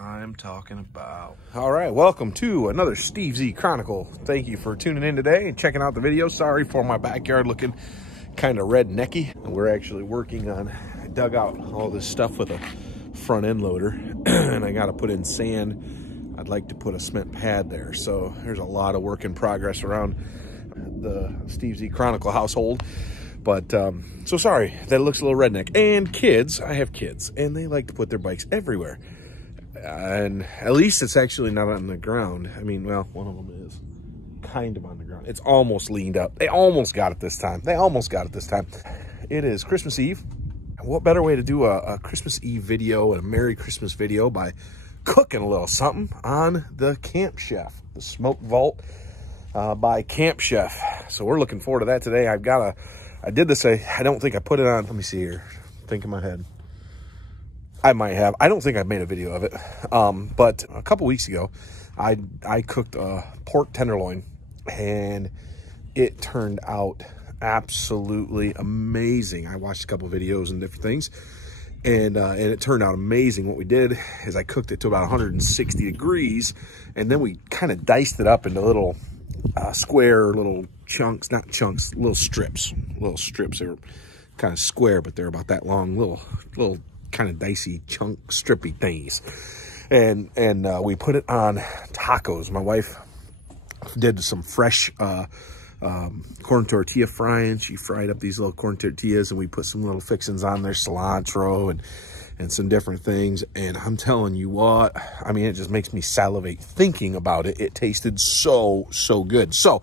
I'm talking about. All right, welcome to another Steve Z Chronicle. Thank you for tuning in today and checking out the video. Sorry for my backyard looking kind of rednecky. We're actually working on, I dug out all this stuff with a front end loader and I got to put in sand. I'd like to put a cement pad there. So there's a lot of work in progress around the Steve Z Chronicle household. But, so sorry that it looks a little redneck. And kids, I have kids, and they like to put their bikes everywhere. And at least it's actually not on the ground. I mean, well, one of them is kind of on the ground. It's almost leaned up. They almost got it this time. It is Christmas Eve. What better way to do a Christmas Eve video and a Merry Christmas video by cooking a little something on the Camp Chef, the Smoke Vault by Camp Chef. So we're looking forward to that today. I did this, I don't think I put it on, let me see here, think in my head. I might have, I don't think I've made a video of it. But a couple weeks ago, I cooked a pork tenderloin and it turned out absolutely amazing. I watched a couple videos and different things and it turned out amazing. What we did is I cooked it to about 160 degrees and then we kind of diced it up into little square little chunks, not chunks, little strips. They were kind of square, but they're about that long, little kind of dicey chunk strippy things. And we put it on tacos. My wife did some fresh corn tortilla frying. She fried up these little corn tortillas and we put some little fixings on there, cilantro and some different things. And I'm telling you what, I mean, it just makes me salivate thinking about it. It tasted so good. So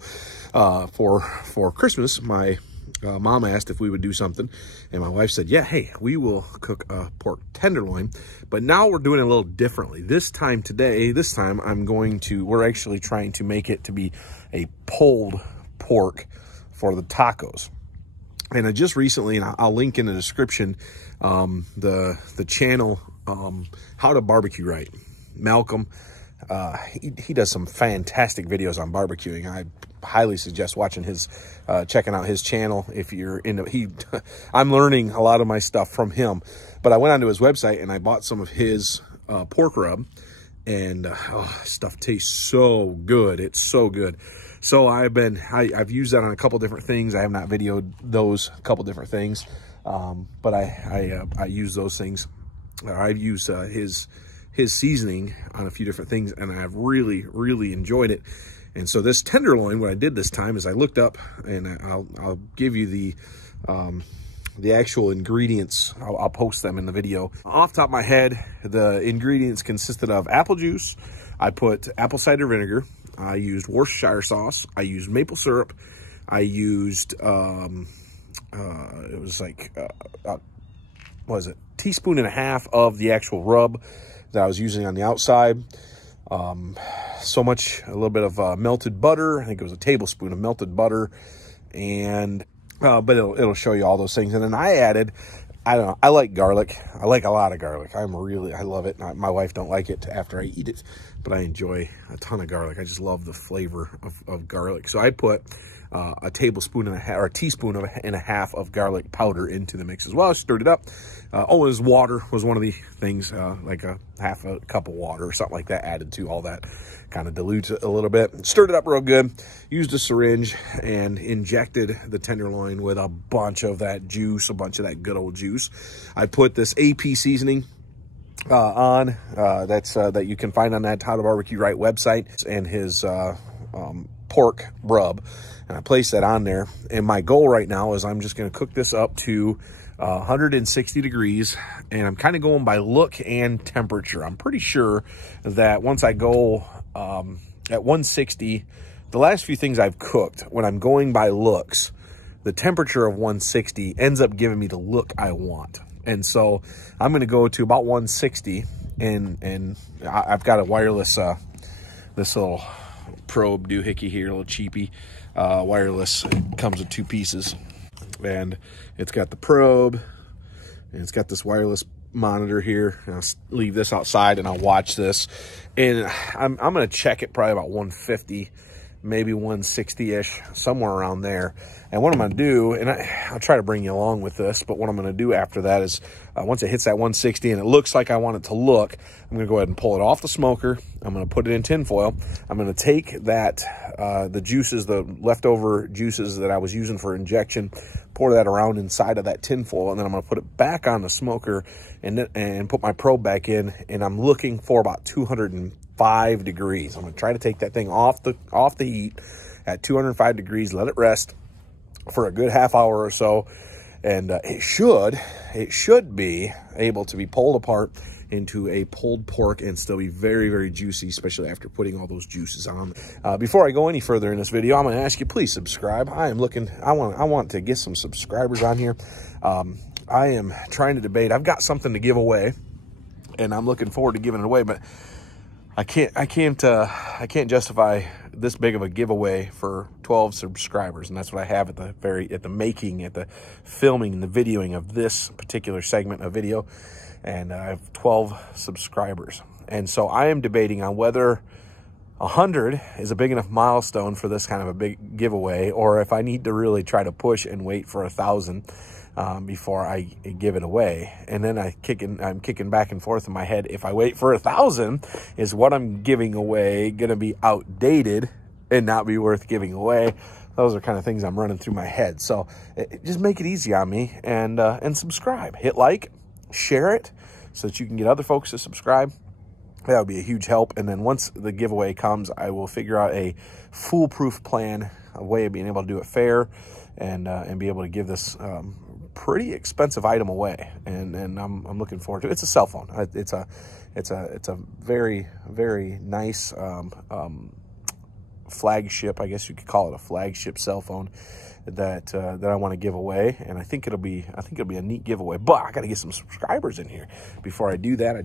for Christmas, my mom asked if we would do something, and my wife said, yeah, hey, we will cook a pork tenderloin, but now we're doing it a little differently. This time we're actually trying to make it to be a pulled pork for the tacos. And I just recently, and I'll link in the description, the channel, How to Barbecue Right. Malcolm, he does some fantastic videos on barbecuing. I highly suggest watching checking out his channel if you're into, I'm learning a lot of my stuff from him. But I went onto his website and I bought some of his pork rub, and stuff tastes so good. It's so good. So I've used that on a couple different things. I have not videoed those couple different things, but I use those things. I've used his seasoning on a few different things, and I've really enjoyed it. And so this tenderloin, what I did this time is I looked up, and I'll give you the actual ingredients. I'll post them in the video. Off the top of my head, the ingredients consisted of apple juice. I put apple cider vinegar. I used Worcestershire sauce. I used maple syrup. I used, it was like, what was it? Teaspoon and a half of the actual rub that I was using on the outside. A little bit of melted butter. I think it was a tablespoon of melted butter. And, but it'll show you all those things. And then I added, I don't know, I like garlic. I like a lot of garlic. I love it. My wife don't like it after I eat it, but I enjoy a ton of garlic. I just love the flavor of garlic. So I put a tablespoon and a half, or a teaspoon and a half of garlic powder into the mix as well. I stirred it up. His water was one of the things, like a half a cup of water or something like that added to all that. Kind of dilutes it a little bit. Stirred it up real good. Used a syringe and injected the tenderloin with a bunch of that juice, a bunch of that good old juice. I put this AP seasoning on that you can find on that How to Barbecue Right website, and his pork rub, and I placed that on there. And my goal right now is I'm just going to cook this up to 160 degrees, and I'm kind of going by look and temperature. I'm pretty sure that once I go at 160, the last few things I've cooked, when I'm going by looks, the temperature of 160 ends up giving me the look I want. And so I'm going to go to about 160, and I've got a wireless, this little probe doohickey here, a little cheapy, wireless. It comes with two pieces, and it's got the probe, and it's got this wireless monitor here. And I'll leave this outside and I'll watch this, and I'm going to check it probably about 150, maybe 160-ish, somewhere around there. And what I'm going to do, and I'll try to bring you along with this, but what I'm going to do after that is once it hits that 160 and it looks like I want it to look, I'm going to go ahead and pull it off the smoker. I'm going to put it in tin foil. I'm going to take that, the juices, the leftover juices that I was using for injection, pour that around inside of that tin foil, and then I'm going to put it back on the smoker and put my probe back in, and I'm looking for about 205 degrees. I'm going to try to take that thing off the heat at 205 degrees, let it rest for a good half hour or so, and it should be able to be pulled apart into a pulled pork and still be very, very juicy, especially after putting all those juices on. Before I go any further in this video, I'm going to ask you, please subscribe. I want to get some subscribers on here. I am trying to debate. I've got something to give away, and I'm looking forward to giving it away, but I can't justify this big of a giveaway for 12 subscribers, and that's what I have at the making, at the filming and the videoing of this particular segment of video, and I have 12 subscribers. And so I am debating on whether 100 is a big enough milestone for this kind of a big giveaway, or if I need to really try to push and wait for 1,000 before I give it away. And then I'm kicking back and forth in my head. If I wait for 1,000, is what I'm giving away going to be outdated and not be worth giving away? Those are kind of things I'm running through my head. So just make it easy on me and subscribe. Hit like, share it so that you can get other folks to subscribe. That would be a huge help. And then once the giveaway comes, I will figure out a foolproof plan, a way of being able to do it fair and be able to give this pretty expensive item away, and I'm looking forward to it. It's a cell phone. It's a very, very nice flagship, I guess you could call it a flagship cell phone that I want to give away, and I think it'll be a neat giveaway. But I got to get some subscribers in here before I do that.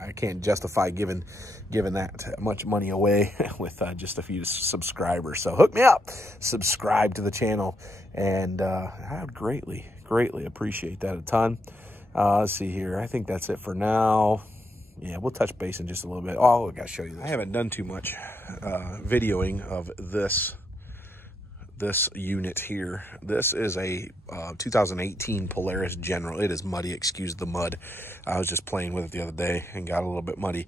I can't justify giving that much money away with just a few subscribers. So hook me up, subscribe to the channel, and I would greatly appreciate that a ton. Let's see here. I think that's it for now. Yeah, we'll touch base in just a little bit. Oh, I gotta show you this. I haven't done too much videoing of this unit here. This is a 2018 Polaris General. It is muddy, excuse the mud. I was just playing with it the other day and got a little bit muddy.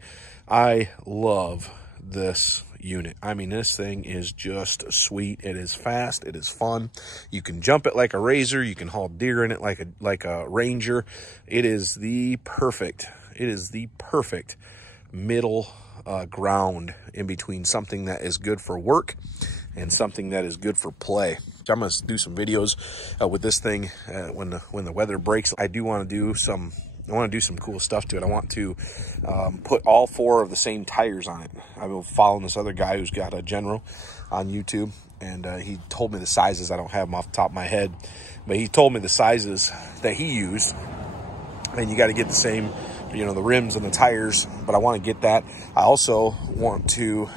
I love this unit. I mean, this thing is just sweet. It is fast. It is fun. You can jump it like a Razor. You can haul deer in it like a Ranger. It is the perfect middle ground in between something that is good for work and something that is good for play. I'm going to do some videos with this thing when the weather breaks. I want to do some cool stuff to it. I want to put all 4 of the same tires on it. I've been following this other guy who's got a General on YouTube, and he told me the sizes. I don't have them off the top of my head, but he told me the sizes that he used, and you got to get the same, the rims and the tires, but I want to get that. I also want to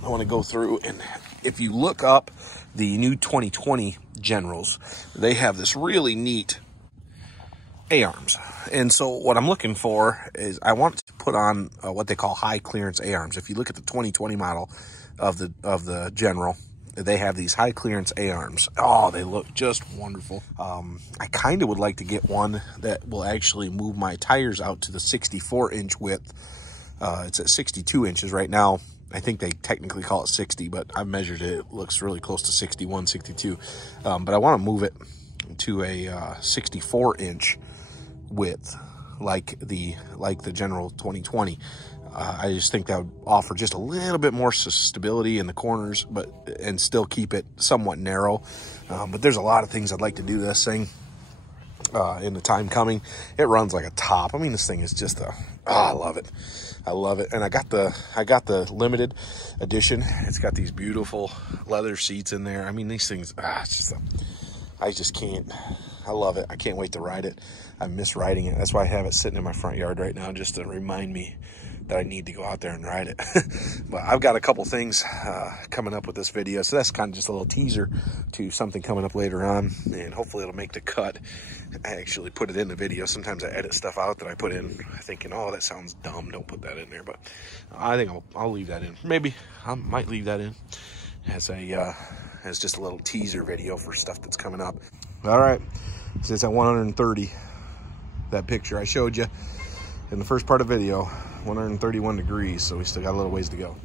I want to go through, and if you look up the new 2020 Generals, they have this really neat A-arms. And so what I'm looking for is I want to put on what they call high clearance A-arms. If you look at the 2020 model of the General, they have these high clearance A-arms. Oh, they look just wonderful. I kind of would like to get one that will actually move my tires out to the 64-inch width. It's at 62 inches right now. I think they technically call it 60, but I measured it. It looks really close to 61, 62. But I want to move it to a 64-inch width, like the General 2020. I just think that would offer just a little bit more stability in the corners, and still keep it somewhat narrow. But there's a lot of things I'd like to do this thing in the time coming. It runs like a top. I mean, this thing is just I love it. I love it. And I got the limited edition. It's got these beautiful leather seats in there. I mean, these things, I just can't. I love it. I can't wait to ride it. I miss riding it. That's why I have it sitting in my front yard right now, just to remind me that I need to go out there and ride it. But I've got a couple things coming up with this video, so that's kind of just a little teaser to something coming up later on, and hopefully it'll make the cut. I actually put it in the video. Sometimes I edit stuff out that I put in thinking, oh, that sounds dumb, don't put that in there, but I think I'll leave that in. Maybe I might leave that in as a as just a little teaser video for stuff that's coming up. All right, so it's at 130. That picture I showed you in the first part of the video, 131 degrees, so we still got a little ways to go.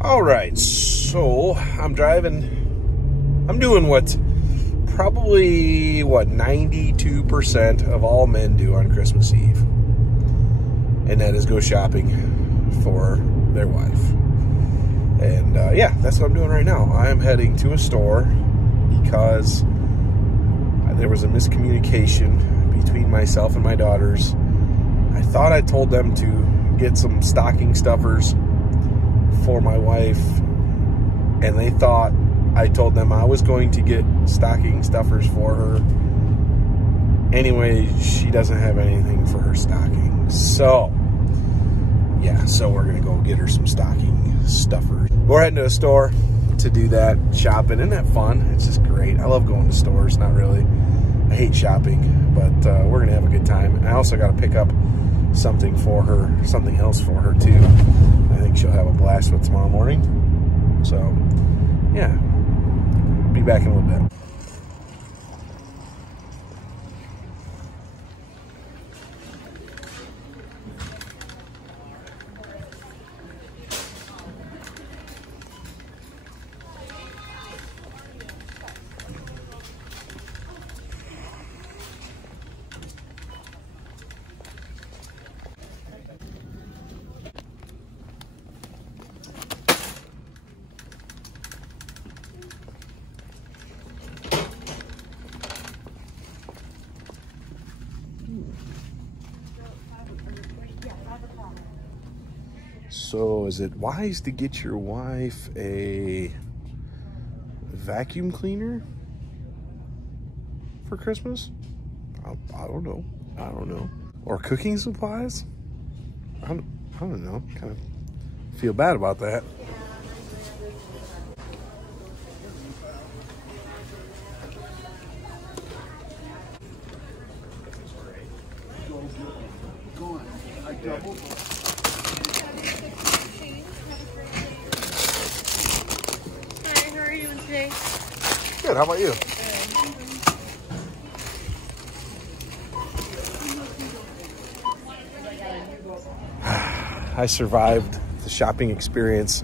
All right, so I'm doing what probably 92% of all men do on Christmas Eve, and that is go shopping for their wife. And yeah, that's what I'm doing right now. I'm heading to a store because there was a miscommunication between myself and my daughters. I thought I told them to get some stocking stuffers for my wife, and they thought I told them I was going to get stocking stuffers for her. Anyway, she doesn't have anything for her stocking. So, yeah, so we're going to go get her some stocking stuffers. We're heading to a store to do that shopping. Isn't that fun? It's just great. I love going to stores. Not really. I hate shopping, but we're going to have a good time. And I also got to pick up something for her, something else for her too. I think she'll have a blast with tomorrow morning. So, yeah. Be back in a little bit. So is it wise to get your wife a vacuum cleaner for Christmas? I don't know. I don't know. Or cooking supplies? I don't know. Kind of feel bad about that. Good, how about you? I survived the shopping experience.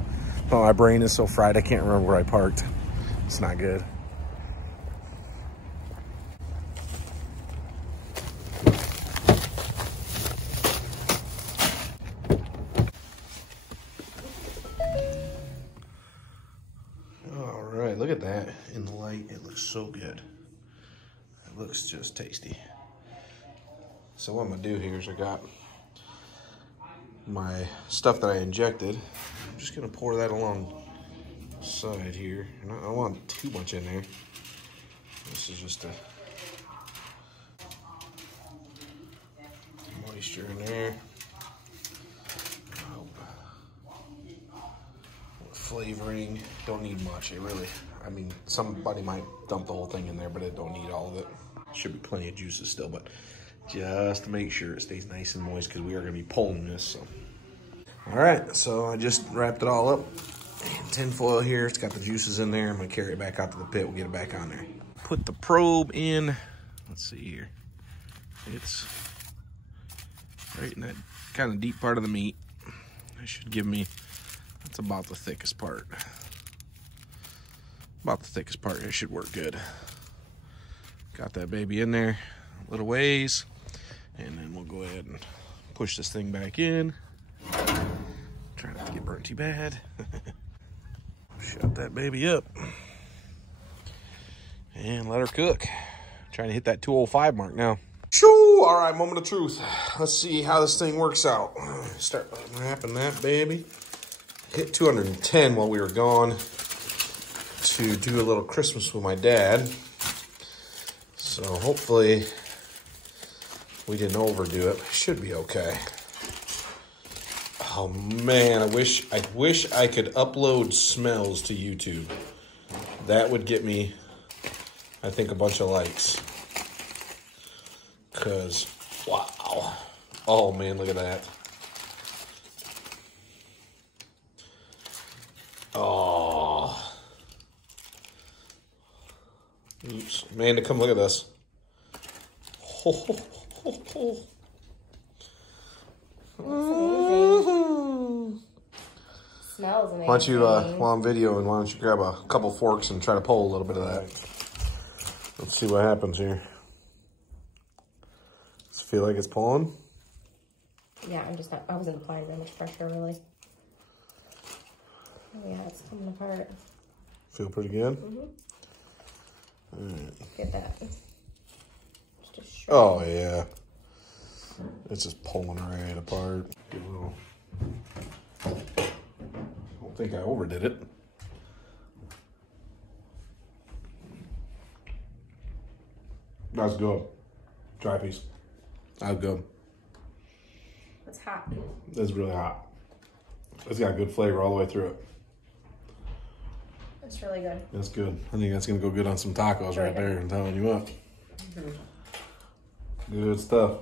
Oh, my brain is so fried I can't remember where I parked. It's not good. Look at that in the light. It looks so good. It looks just tasty. So what I'm gonna do here is I got my stuff that I injected. I'm just gonna pour that along the side here. And I don't want too much in there. This is just a moisture in there. Flavoring, don't need much. It really, I mean, somebody might dump the whole thing in there, but it don't need all of it. Should be plenty of juices still, but just to make sure it stays nice and moist because we are going to be pulling this. So, all right, so I just wrapped it all up in tin foil here. It's got the juices in there. I'm going to carry it back out to the pit. We'll get it back on there. Put the probe in. Let's see here. It's right in that kind of deep part of the meat. That should give me, that's about the thickest part. About the thickest part. It should work good. Got that baby in there a little ways. And then we'll go ahead and push this thing back in. Try not to get burnt too bad. Shut that baby up. And let her cook. Trying to hit that 205 mark now. Shoo! All right, moment of truth. Let's see how this thing works out. Start wrapping that baby. Hit 210 while we were gone to do a little Christmas with my dad. So hopefully we didn't overdo it. Should be okay. Oh man, I wish I could upload smells to YouTube. That would get me, I think, a bunch of likes. Cause wow. Oh man, look at that. Oh. Oops. Amanda, come look at this. Ho, ho, ho, ho. Smells amazing. Why don't you, while I'm videoing, why don't you grab a couple forks and try to pull a little bit of that. Let's see what happens here. Does it feel like it's pulling? Yeah, I wasn't applying very much pressure, really. Oh yeah, it's coming apart. Feel pretty good? Mm-hmm. All right. Get that. Oh, yeah. It's just pulling right apart. Get a little... I don't think I overdid it. That's good. Dry piece. That's good. It's hot. It's really hot. It's got good flavor all the way through it. It's really good. That's good. I think that's going to go good on some tacos right there. I'm telling you what. Good stuff.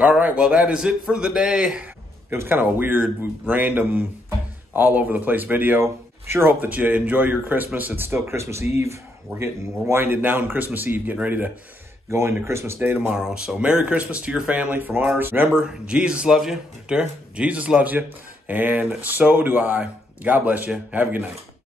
All right, well, that is it for the day. It was kind of a weird, random, all over the place video. Sure hope that you enjoy your Christmas. It's still Christmas Eve. We're winding down Christmas Eve, getting ready to go into Christmas Day tomorrow. So Merry Christmas to your family from ours. Remember, Jesus loves you. Right there. Jesus loves you. And so do I. God bless you. Have a good night.